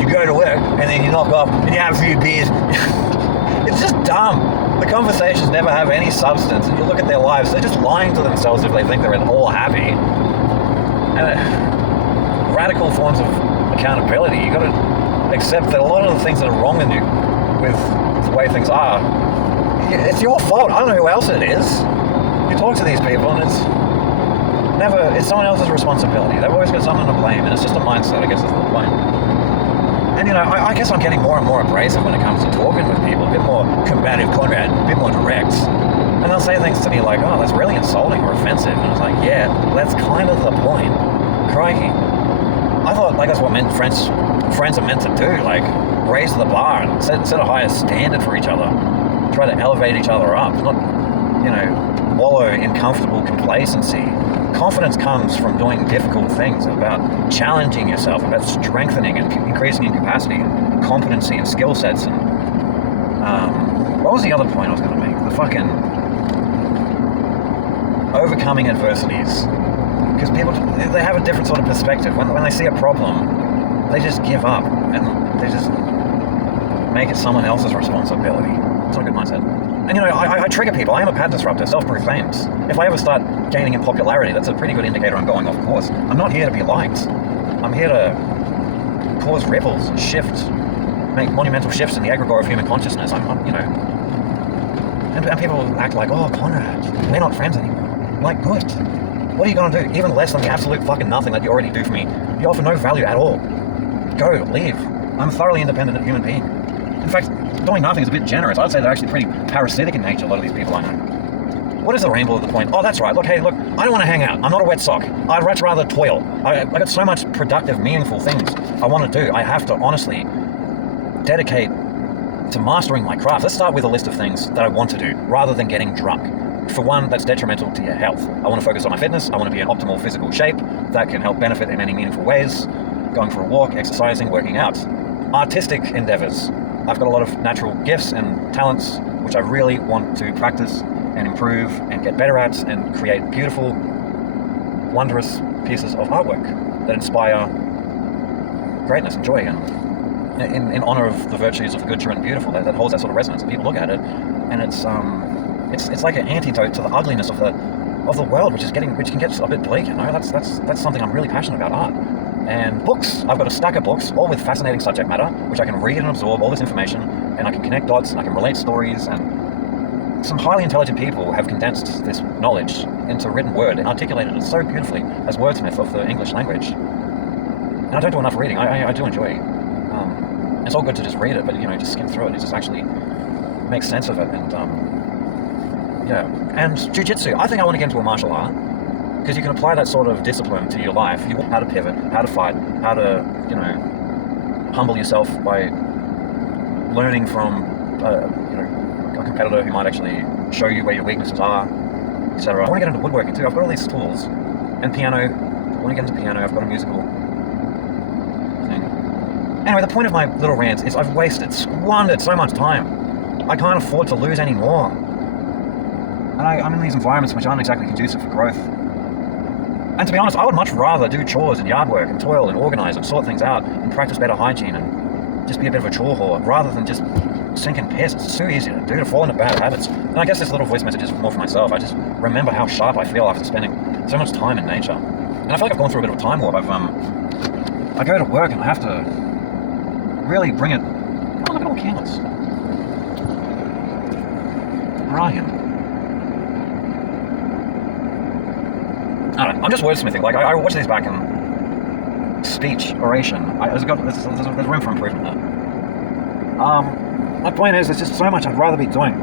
you go to work and then you knock off and you have a few beers. It's just dumb. The conversations never have any substance, and you look at their lives, they're just lying to themselves if they think they're at all happy. And radical forms of accountability. You got to accept that a lot of the things that are wrong with you, with the way things are, it's your fault. I don't know who else it is. You talk to these people and it's someone else's responsibility. They've always got someone to blame, and it's just a mindset, I guess, is the point. And I guess I'm getting more and more abrasive when it comes to talking with people, a bit more combative, Conrad, a bit more direct. And they'll say things to me like, oh, that's really insulting or offensive. And it's like, yeah, that's kind of the point. Crikey. I thought that's what friends are meant to do, raise the bar and set a higher standard for each other. Try to elevate each other up, not, wallow in comfortable complacency. Confidence comes from doing difficult things, about challenging yourself, about strengthening and increasing in capacity and competency and skill sets. And what was the other point I was going to make? The fucking overcoming adversities. Because people, they have a different sort of perspective. When they see a problem, they just give up and they just make it someone else's responsibility. It's not a good mindset. And I trigger people. I am a pattern disruptor, self-proclaimed. If I ever start gaining in popularity, that's a pretty good indicator I'm going off course. I'm not here to be liked. I'm here to cause ripples and shift, make monumental shifts in the egregore of human consciousness. And people act like, oh, Conrad, we're not friends anymore. Like, good. What are you going to do? Even less than the absolute fucking nothing that you already do for me. You offer no value at all. Go, leave. I'm a thoroughly independent human being. In fact, doing nothing is a bit generous. I'd say they're actually pretty parasitic in nature, a lot of these people I know. What is the rainbow of the point? Oh, that's right. Look, I don't want to hang out. I'm not a wet sock. I'd much rather toil. I got so much productive, meaningful things I want to do. I have to honestly dedicate to mastering my craft. Let's start with a list of things that I want to do, rather than getting drunk. For one, that's detrimental to your health. I want to focus on my fitness. I want to be in optimal physical shape that can help benefit in many meaningful ways. Going for a walk, exercising, working out. Artistic endeavors. I've got a lot of natural gifts and talents which I really want to practice and improve and get better at and create beautiful, wondrous pieces of artwork that inspire greatness and joy and in honor of the virtues of good, true, and beautiful. That holds that sort of resonance. People look at it and it's like an antidote to the ugliness of the world, which can get a bit bleak. That's something I'm really passionate about, art. And books. I've got a stack of books, all with fascinating subject matter, which I can read and absorb all this information, and I can connect dots, and I can relate stories, and some highly intelligent people have condensed this knowledge into written word and articulated it so beautifully as wordsmith of the English language. And I don't do enough reading. I do enjoy. It's all good to just read it, but just skim through it. It just actually makes sense of it, and And jiu-jitsu. I think I want to get into a martial art. Because you can apply that sort of discipline to your life. How to pivot, how to fight, how to, humble yourself by learning from, a competitor who might actually show you where your weaknesses are, etc. I want to get into woodworking too. I've got all these tools. And piano. I want to get into piano. I've got a musical thing. Anyway, the point of my little rant is I've squandered so much time. I can't afford to lose any more. And I'm in these environments which aren't exactly conducive for growth. And to be honest, I would much rather do chores and yard work and toil and organise and sort things out and practice better hygiene and just be a bit of a chore whore rather than just sink and piss. It's so easy to do, to fall into bad habits. And I guess this little voice message is more for myself. I just remember how sharp I feel after spending so much time in nature. And I feel like I've gone through a bit of a time warp. I go to work and I have to really bring it... Oh, look at all the candles. Where are you? I don't know, I'm just wordsmithing. I watch these back in speech, oration. There's room for improvement there. My point is, there's just so much I'd rather be doing.